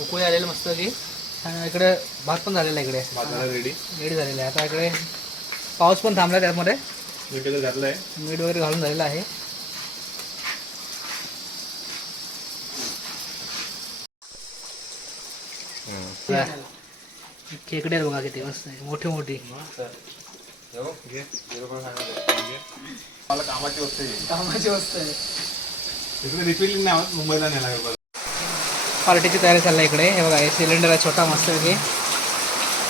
उकळी आलेलं मस्त की छान इकडे भात पण झालेला आहे इकडे रेडी रेडी झालेला आहे. आता इकडे पाऊस पण थांबला त्यामध्ये. मीठ वगैरे घातलंय. मीठ वगैरे घालून झालेलं आहे. खेकडे बघा किती मस्त आहे. मोठी मोठी. मला कामाची वस्तू आहे. कामाची वस्तू आहे. तिकडे रिफिलिंग नाही होत मुंबईला नेला पार्टीची तयारी चालली आहे इकडे. हे बघा हे सिलेंडर आहे छोटा मस्त की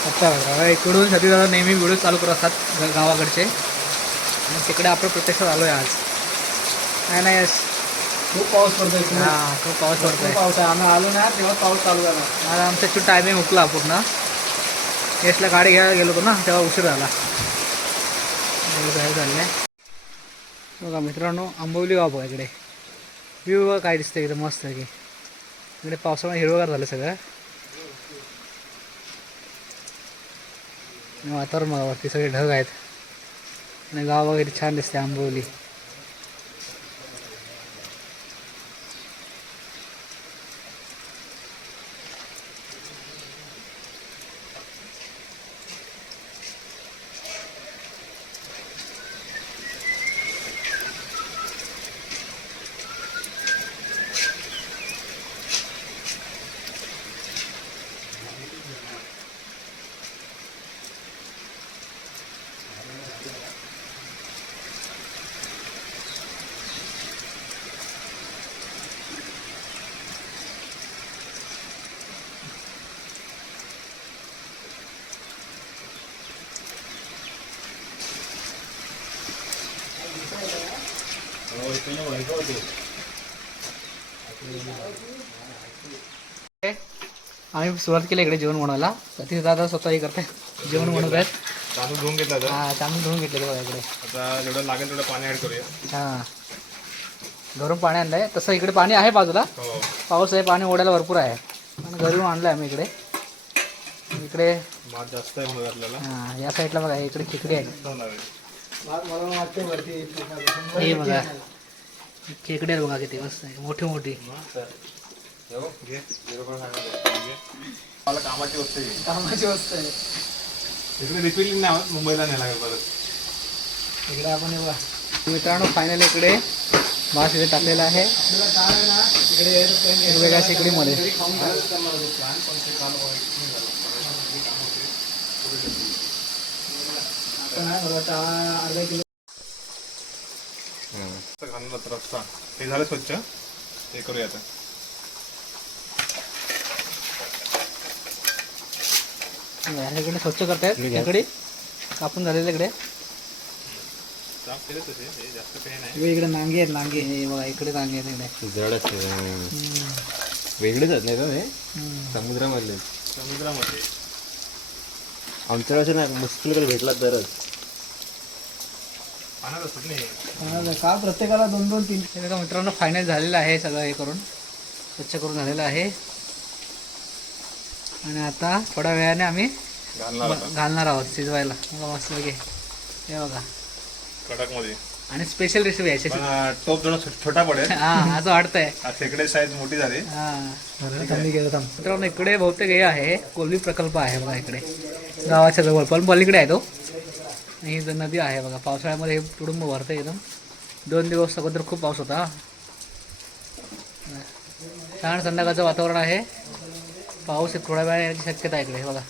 अच्छा बघा इकडून सती दादा नेहमी व्हिडिओ चालू करत असतात गावाकडचे. आणि तिकडे आपण प्रत्यक्षात आलो आहे आज. नाही नाही यश खूप पाऊस पडतोय खूप हां खूप पाऊस खूप पडतोय. पाऊस आहे. आम्ही आलो ना तेव्हा पाऊस चालू झाला. आज आमचा चूट टायमिंग हुकला पूर्ण. यशला गाडी घ्यायला गेलो होतो ना तेव्हा उशीर झाला. चाललंय बघा मित्रांनो आंबोली गाव बघा इकडे. व्ह्यू बघा काय दिसतं इकडे मस्त आहे. की इकडे पावसामुळे हिरवगार झालं सगळं. वातावरण मला वाटते सगळे ढग आहेत. आणि गाव वगैरे छान दिसते आंबोली. आम्ही सुरुवात केली इकडे जेवण बनवायला. सतीश दादा स्वतः हे करते. जेवण बनवत आहेत. तांदूळ धुवून घेतला हा तांदूळ धुवून घेतले बघा इकडे. आता जेवढं लागेल तेवढं पाणी ऍड करूया. हा. घरून पाणी आणलंय. तसं इकडे पाणी आहे बाजूला. हो. पाऊस आहे पाणी ओढायला भरपूर आहे. पण घरून आणलंय आम्ही इकडे. इकडे भात जास्त आहे म्हणून आपल्याला हा या साईडला बघा इकडे खिचडी आहे. जाणार आहे. मला वाटते वरती हे बघा. खेकडे बघा किती मस्त आहे मोठी मोठी घे. घे. मला कामाची वस्तू आहे कामाची वस्तू आहे तिकडे रिफिलिंग नाही होत मुंबईला नेला परत इकडे आपण हे बघा मित्रांनो फायनल इकडे मास इथे टाकलेला आहे आपल्याला काय आहे ना घालून रस्ता. हे झालं स्वच्छ. हे करूया आता. इकडे स्वच्छ करतायत खेकडी कापून झालेले इकडे. हे इकडे नांगे आहेत नांगे. हे बघा इकडे नांगे आहेत इकडे. जड असते हम्म. वेगळेच आहेत नाही का हे. समुद्रामधले. समुद्रामध्ये. आमच्याकडे ना मुश्किलकडे भेटला तरच. हा, काल प्रत्येकाला दोन दोन तीन. हे बघा मित्रांनो फायनल झालेलं आहे सगळं हे करून. स्वच्छ करून झालेलं आहे. आणि आता थोड्या वेळाने आम्ही घालणार आहोत. शिजवायला. बघा मस्त वगैरे हे बघा. कडकमध्ये आणि स्पेशल रेसिपी आहे टोप थोडा छो- छोटा पडेल. हा असं वाटतंय. हा, खेकडे साईज मोठी झाली. हा. थंडी गेलं थांब. मित्रांनो इकडे बहुतेक हे आहे कोलवी प्रकल्प आहे बघा इकडे. गावाच्या जवळ पण पलीकडे आहे तो. आणि ही ज- नदी आहे बघा पावसाळ्यामध्ये हे तुडुंब भरतं एकदम. दोन दिवस अगोदर खूप पाऊस होता. छान संध्याकाळचं वातावरण आहे. पाऊस एक थोड्या वेळा येण्याची शक्यता आहे इकडे बघा.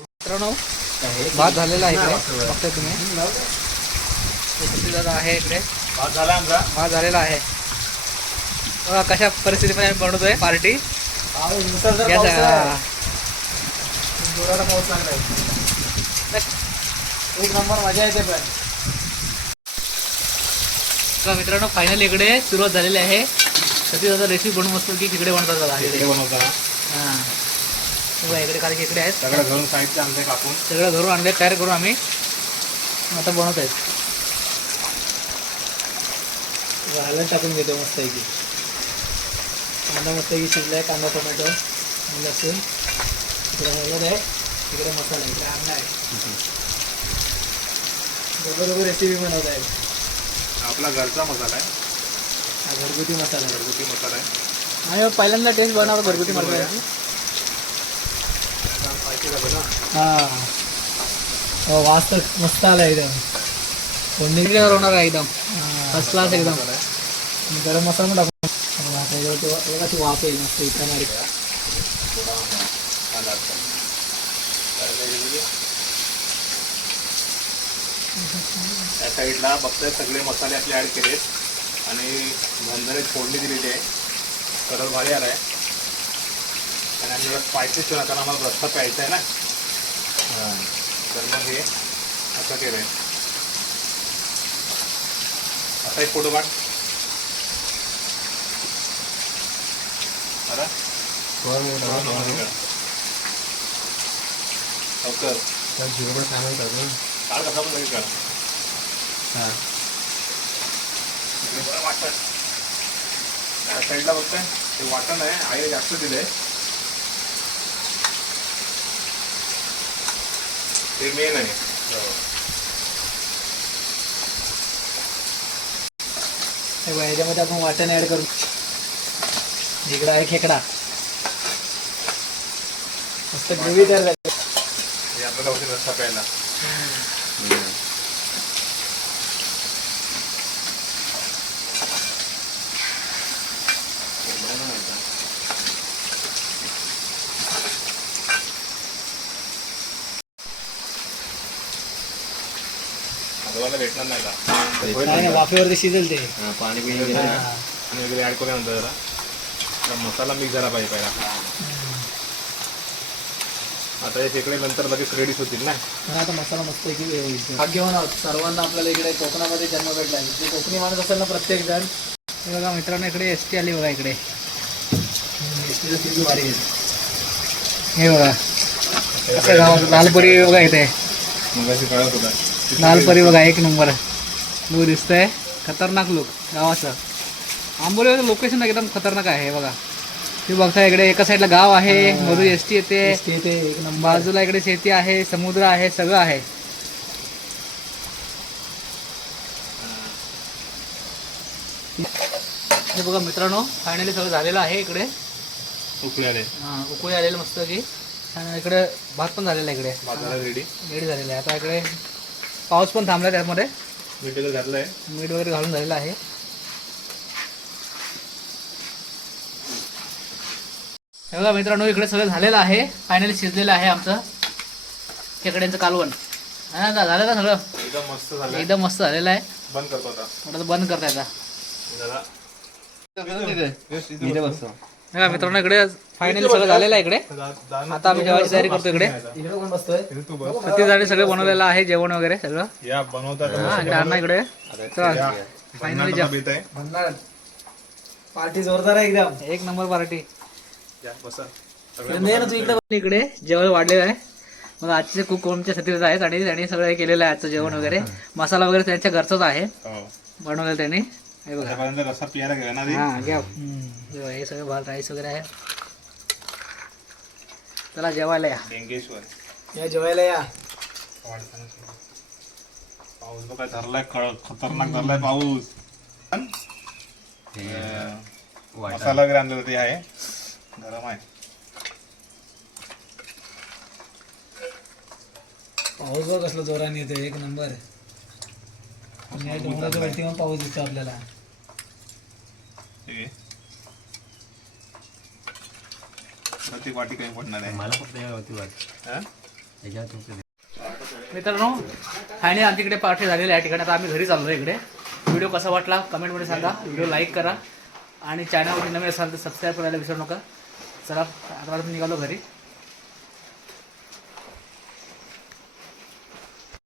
मित्रांनो भात झालेला आहे इकडे. बघताय तुम्ही. आहे इकडे. भात झाला आमचा. भात झालेला आहे. बघा कशा परिस्थितीमध्ये आम्ही बनवतोय पार्टी. आहे. एक नंबर मजा येते पण. मित्रांनो फायनल इकडे सुरुवात झालेली आहे. सती दादा रेसिपी बनवून मस्त की तिकडे बनवतात इकडे बनवताना हां. इकडे खाली खेकडे आहेत. सगळं घरून साहित्य आणते कापून. सगळं घरून आणले तयार करून आम्ही. आता बनवत आहेत टाकून घेतो मस्त की कांदा मस्त की शिजलाय कांदा टोमॅटो आणि लसूण. इकडे हळद आहे तिकडे मसाला इकडे अंडा आहे. बरोबर रेसिपी बनवत आहे. आपला घरचा मसाला आहे. हा घरगुती मसाला आहे. घरगुती मसाला आहे. आणि पहिल्यांदा टेस्ट बनवलं घरगुती मसाल्याची हा. हो, वास तर मस्त आला एकदम. इकडे होणार आहे एकदम. फर्स्ट क्लास एकदम. गरम मसाला पण टाकून हा, कशी वाफ येईल मस्त इथं त्या साईडला बघताय सगळे मसाले आपले ऍड केलेत. आणि धंदरे फोडणी दिलेली आहे. कलर भारी आलाय. आणि आम्ही स्पायसेस ठेवला कारण आम्हाला रस्ता प्यायचा आहे ना? तर मग हे असं केलंय. असा एक फोटो काढ बरं? लवकर. काढ कसा पण लगेच काढ. बरं साईडला बघताय. ते वाटण आहे. आईने जास्त दिलंय. ते मेन आहे. हे. याच्यामध्ये आपण वाटण ऍड करू. इकडं आहे खेकडा. मस्त ग्रेव्ही तयार झाली. हे आपल्याला होते रस्ता प्यायला आजोबाला भेटणार नाही का? वाफेवरती शिजेल ते. पाणी पिणी हा. आणि वगैरे ऍड करूया नंतर जरा. जरा मसाला मिक्स झाला पाहिजे पहिला. आता हे खेकडे नंतर लगेच रेडीच होतील ना. पण आता मसाला मस्त की भाग्यवान आहोत. सर्वांना आपल्याला इकडे कोकणामध्ये जन्म भेटला. जे कोकणी माणूस असेल ना प्रत्येक जण हे बघा मित्रांनो इकडे एस टी आली बघा इकडे. एसटीचं किती भारी आहे. हे बघा. कसं गावात लालपुरी बघा इथे. मग अशी कळत होता. लालपरी बघा एक नंबर. लुक दिसतंय. खतरनाक लुक गावाचं. आंबोलीचं लोकेशन एकदम खतरनाक आहे हे बघा. तुम्ही बघता इकडे एका साईडला गाव आहे मधून एस टी येते. एसटी ते एक नंबर. बाजूला इकडे शेती आहे समुद्र आहे सगळं आहे. हे बघा मित्रांनो फायनली सगळं झालेलं आहे इकडे. उकळी आले. हा, उकळी आलेलं मस्त की. आणि इकडे भात पण झालेला आहे इकडे. रेडी रेडी झालेला आहे. आता इकडे पाऊस पण थांबला त्यामध्ये. मीठ वगैरे घातलंय. मीठ वगैरे घालून झालेलं आहे. बघा मित्रांनो इकडे सगळं झालेलं आहे. फायनली शिजलेलं आहे आमचं. खेकड्यांचं कालवण. हा ना झालं ना सगळं? एकदम मस्त झालं. एकदम मस्त झालेलं आहे. बंद करतो आता. बंद करता येतं. जरा. हे बघा मित्रांनो इकडे फायनली सगळं झालेलं आहे इकडे. आता आम्ही जेवायची तयारी करतो इकडे. इकडे कोण बसतोय? तू बस. सतीजने सगळं बनवलेलं आहे जेवण वगैरे सगळं. हा इकडे अण्णा इकडे. फायनली पार्टी जोरदार आहे एकदम. एक नंबर पार्टी. इकडे इकडे. जेवण वाढलेलं आहे. मग आजचे कुक कोणच्या सतीच आहेत आणि त्यांनी सगळं हे केलेलं आहे आजचं जेवण वगैरे. मसाला वगैरे त्यांच्या घरचाच आहे. हो. बनवलेलं त्यांनी. हे बघा? हा घ्या. सगळं भात राईस वगैरे आहे. चला जेवायला या. जेवायला या. पाऊस बघा धरलाय खतरनाक धरलाय पाऊस. मसाला वगैरे आणलेला ते आहे. गरम आहे. पाऊस बघ कसला जोराने येतो एक नंबर. आणि या डोंगराच्या वरती मग पाऊस दिसतो आपल्याला. प्रत्येक वाटी पडणार आहे. मला फक्त हा? मित्रांनो फायनली आमच्याकडे पार्टी झालेली आहे. ठिकाणी आता आम्ही घरी चाललो इकडे. व्हिडिओ कसा वाटला कमेंटमध्ये सांगा. व्हिडिओ लाईक करा. आणि चॅनलवरती नवीन असाल तर सबस्क्राईब करायला विसरू नका. चला आता निघालो घरी.